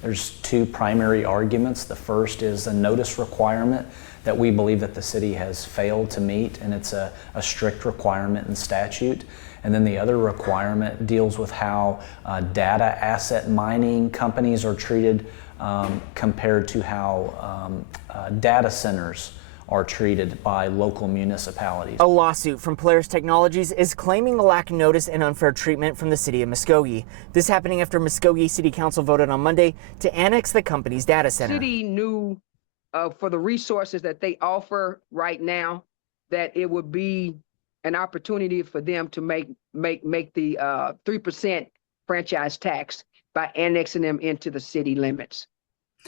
There's two primary arguments. The first is a notice requirement that we believe that the city has failed to meet, and it's a strict requirement in statute. And then the other requirement deals with how data asset mining companies are treated compared to how data centers are treated by local municipalities. A lawsuit from Polaris Technologies is claiming a lack of notice and unfair treatment from the City of Muskogee. This happening after Muskogee City Council voted on Monday to annex the company's data center. The city knew for the resources that they offer right now that it would be an opportunity for them to make the 3% franchise tax by annexing them into the city limits.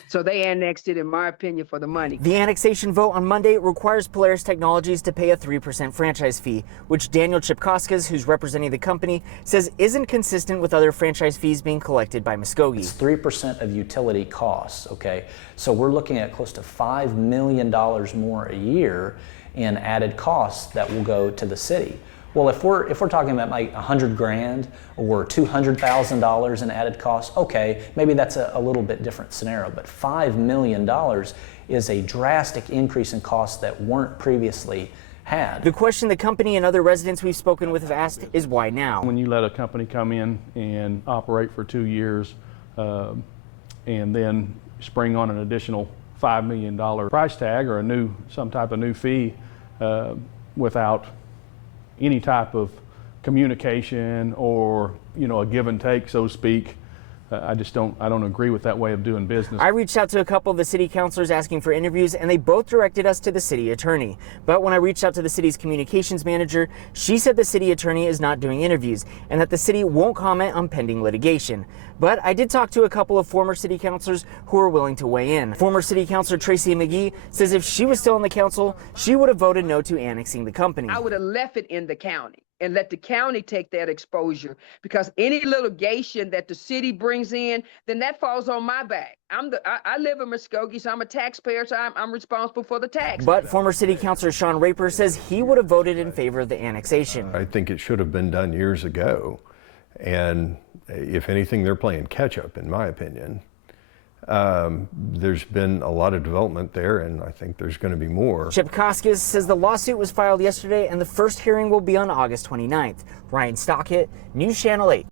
So they annexed it, in my opinion, for the money. The annexation vote on Monday requires Polaris Technologies to pay a 3% franchise fee, which Daniel Chipkauskas, who's representing the company, says isn't consistent with other franchise fees being collected by Muskogee. It's 3% of utility costs, okay? So we're looking at close to $5 million more a year in added costs that will go to the city. Well, if we're talking about like $100,000 or $200,000 in added costs, okay, maybe that's a little bit different scenario. But $5 million is a drastic increase in costs that weren't previously had. The question the company and other residents we've spoken with have asked is why now? When you let a company come in and operate for 2 years and then spring on an additional $5 million price tag or some type of new fee without any type of communication or, a give and take, so to speak. I don't agree with that way of doing business. I reached out to a couple of the city councilors asking for interviews, and they both directed us to the city attorney. But when I reached out to the city's communications manager, she said the city attorney is not doing interviews and that the city won't comment on pending litigation. But I did talk to a couple of former city councilors who are willing to weigh in. Former city councilor Tracy McGee says if she was still on the council, she would have voted no to annexing the company. I would have left it in the county and let the county take that exposure, because any litigation that the city brings in, then that falls on my back. I live in Muskogee, so I'm a taxpayer, so I'm responsible for the tax. But former city councilor Sean Raper says he would have voted in favor of the annexation. I think it should have been done years ago. And if anything, they're playing catch up, in my opinion. There's been a lot of development there, and I think there's going to be more. Chipkauskas says the lawsuit was filed yesterday, and the first hearing will be on August 29th. Ryan Stockett, News Channel 8.